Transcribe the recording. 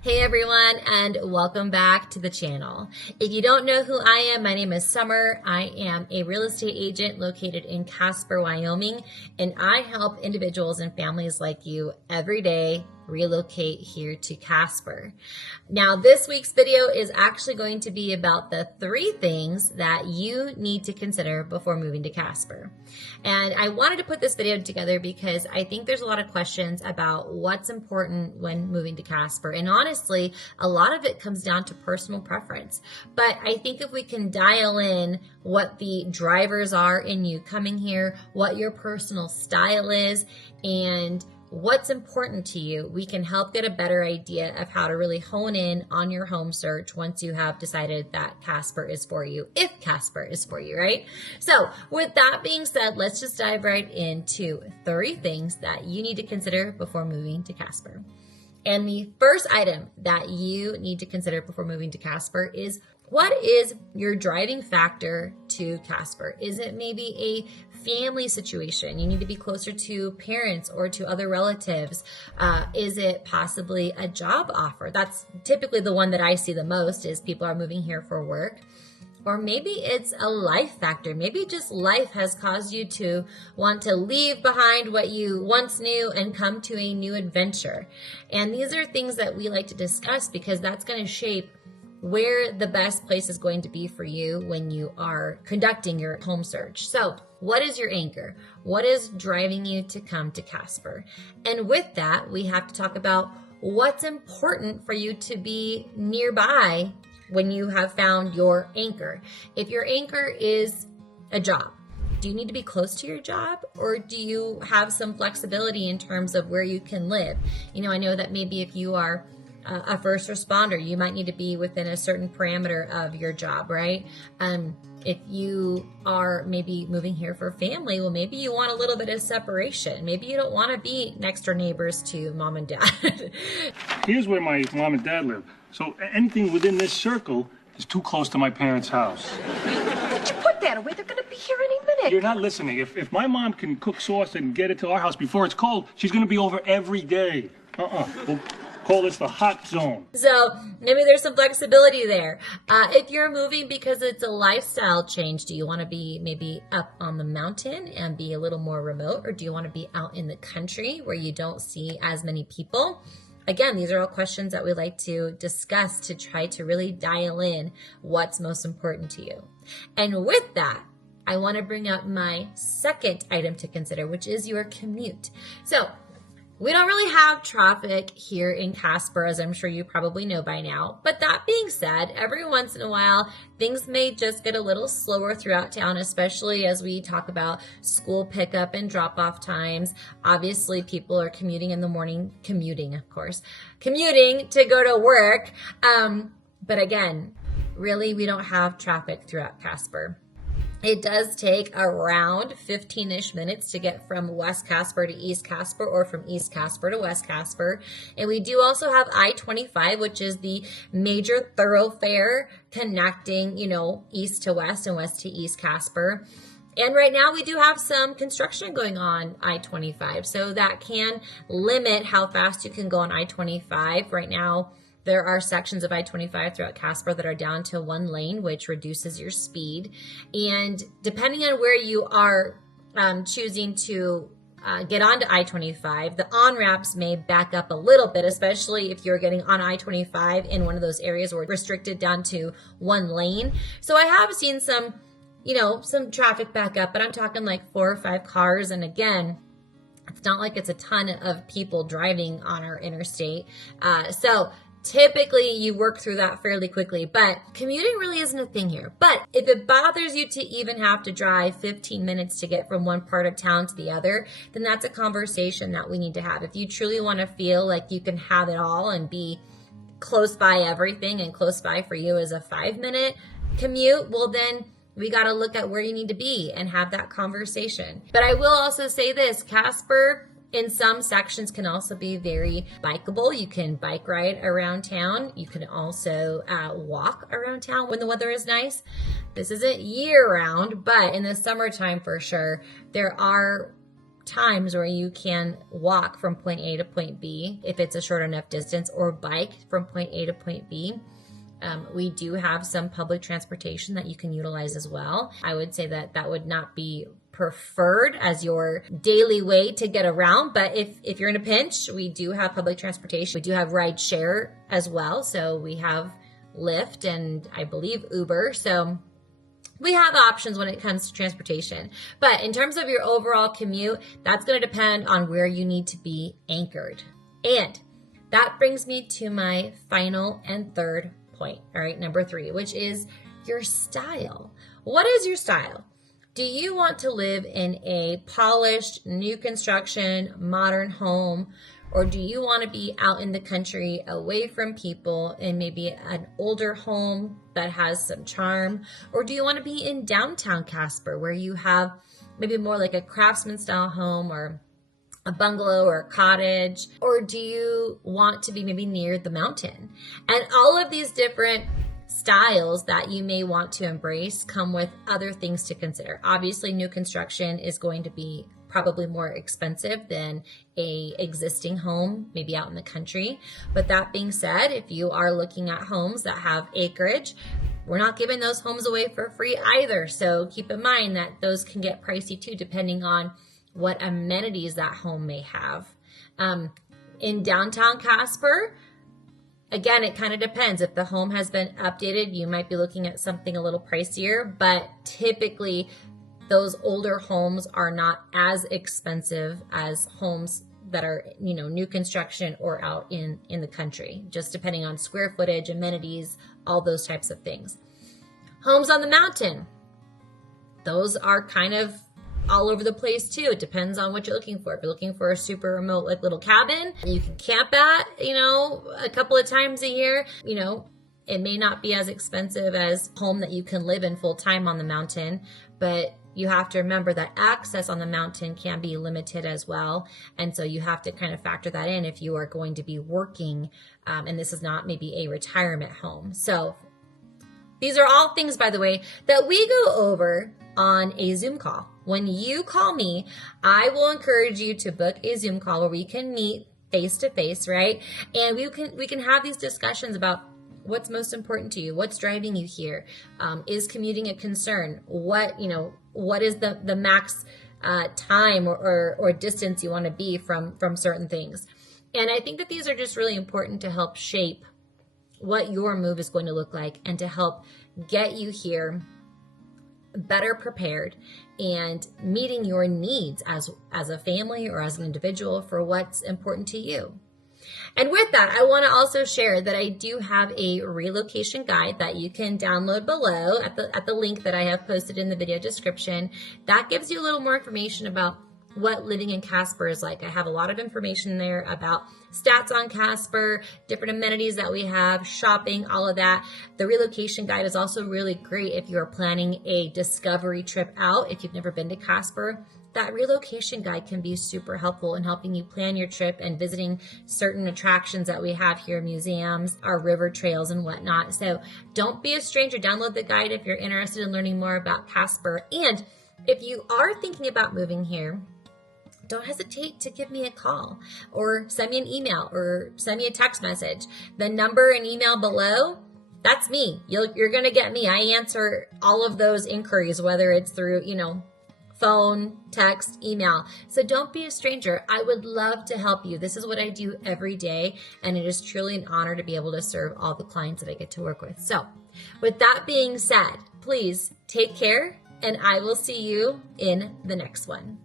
Hey everyone, and welcome back to the channel. If you don't know who I am, my name is Summer. I am a real estate agent located in Casper, Wyoming, and I help individuals and families like you every day relocate here to Casper. Now, this week's video is actually going to be about the 3 things that you need to consider before moving to Casper. And I wanted to put this video together because I think there's a lot of questions about what's important when moving to Casper. And honestly, a lot of it comes down to personal preference. But I think if we can dial in what the drivers are in you coming here, what your personal style is, and what's important to you, we can help get a better idea of how to really hone in on your home search once you have decided that Casper is for you, if Casper is for you, right? So with that being said, let's just dive right into 3 things that you need to consider before moving to Casper. And the first item that you need to consider before moving to Casper is, what is your driving factor to Casper? Is it maybe a family situation? You need to be closer to parents or to other relatives. Is it possibly a job offer? That's typically the one that I see the most, is people are moving here for work. Or maybe it's a life factor. Maybe just life has caused you to want to leave behind what you once knew and come to a new adventure. And these are things that we like to discuss because that's going to shape where the best place is going to be for you when you are conducting your home search. So what is your anchor? What is driving you to come to Casper? And with that, we have to talk about what's important for you to be nearby when you have found your anchor. If your anchor is a job, do you need to be close to your job, or do you have some flexibility in terms of where you can live? You know, I know that maybe if you are a first responder, you might need to be within a certain parameter of your job, right? If you are maybe moving here for family, well, maybe you want a little bit of separation. Maybe you don't want to be next door neighbors to mom and dad. Here's where my mom and dad live. So anything within this circle is too close to my parents' house. Would you put that away? They're going to be here any minute. You're not listening. If my mom can cook sauce and get it to our house before it's cold, she's going to be over every day. We'll call this the hot zone. So maybe there's some flexibility there. If you're moving because it's a lifestyle change, do you want to be maybe up on the mountain and be a little more remote, or do you want to be out in the country where you don't see as many people? Again, these are all questions that we like to discuss to try to really dial in what's most important to you. And with that, I want to bring up my second item to consider, which is your commute. So we don't really have traffic here in Casper, as I'm sure you probably know by now. But that being said, every once in a while, things may just get a little slower throughout town, especially as we talk about school pickup and drop-off times. Obviously, people are commuting in the morning, commuting to go to work. But again, really, we don't have traffic throughout Casper. It does take around 15-ish minutes to get from West Casper to East Casper, or from East Casper to West Casper. And we do also have I-25, which is the major thoroughfare connecting, east to west and west to East Casper. And right now we do have some construction going on I-25, so that can limit how fast you can go on I-25. Right now, there are sections of I-25 throughout Casper that are down to 1 lane, which reduces your speed. And depending on where you are choosing to get onto I-25, the on-ramps may back up a little bit, especially if you're getting on I-25 in one of those areas where it's restricted down to 1 lane. So I have seen some traffic back up, but I'm talking like 4 or 5 cars. And again, it's not like it's a ton of people driving on our interstate. So typically you work through that fairly quickly, but commuting really isn't a thing here. But if it bothers you to even have to drive 15 minutes to get from one part of town to the other, then that's a conversation that we need to have. If you truly want to feel like you can have it all and be close by everything, and close by for you is a 5-minute commute, well then we got to look at where you need to be and have that conversation. But I will also say this, Casper in some sections can also be very bikeable. You can bike ride around town. You can also walk around town when the weather is nice. This isn't year round, but in the summertime for sure, there are times where you can walk from point A to point B if it's a short enough distance, or bike from point A to point B. We do have some public transportation that you can utilize as well. I would say that that would not be preferred as your daily way to get around, but if you're in a pinch, we do have public transportation. We do have ride share as well. So we have Lyft and I believe Uber. So we have options when it comes to transportation. But in terms of your overall commute, that's going to depend on where you need to be anchored. And that brings me to my final and third point. All right, number 3, which is your style. What is your style? Do you want to live in a polished, new construction, modern home? Or do you want to be out in the country, away from people, in maybe an older home that has some charm? Or do you want to be in downtown Casper, where you have maybe more like a craftsman style home, or a bungalow or a cottage? Or do you want to be maybe near the mountain? And all of these different styles that you may want to embrace come with other things to consider. Obviously, new construction is going to be probably more expensive than a existing home, maybe out in the country. But that being said, if you are looking at homes that have acreage, we're not giving those homes away for free either. So keep in mind that those can get pricey too, depending on what amenities that home may have. In downtown Casper, again, it kind of depends. If the home has been updated, you might be looking at something a little pricier, but typically those older homes are not as expensive as homes that are, new construction or out in the country, just depending on square footage, amenities, all those types of things. Homes on the mountain, those are kind of all over the place too. It depends on what you're looking for. If you're looking for a super remote, like little cabin you can camp at, a couple of times a year, it may not be as expensive as a home that you can live in full time on the mountain, but you have to remember that access on the mountain can be limited as well. And so you have to kind of factor that in if you are going to be working, and this is not maybe a retirement home. So these are all things, by the way, that we go over on a Zoom call. When you call me, I will encourage you to book a Zoom call where we can meet face to face, right? And we can have these discussions about what's most important to you, what's driving you here, is commuting a concern, what is the max time or distance you want to be from certain things. And I think that these are just really important to help shape what your move is going to look like and to help get you here better prepared and meeting your needs as a family or as an individual for what's important to you. And with that, I want to also share that I do have a relocation guide that you can download below at the link that I have posted in the video description. That gives you a little more information about what living in Casper is like. I have a lot of information there about stats on Casper, different amenities that we have, shopping, all of that. The relocation guide is also really great if you are planning a discovery trip out. If you've never been to Casper, that relocation guide can be super helpful in helping you plan your trip and visiting certain attractions that we have here, museums, our river trails and whatnot. So don't be a stranger. Download the guide if you're interested in learning more about Casper. And if you are thinking about moving here, don't hesitate to give me a call or send me an email or send me a text message. The number and email below, that's me. You're going to get me. I answer all of those inquiries, whether it's through, phone, text, email. So don't be a stranger. I would love to help you. This is what I do every day, and it is truly an honor to be able to serve all the clients that I get to work with. So with that being said, please take care, and I will see you in the next one.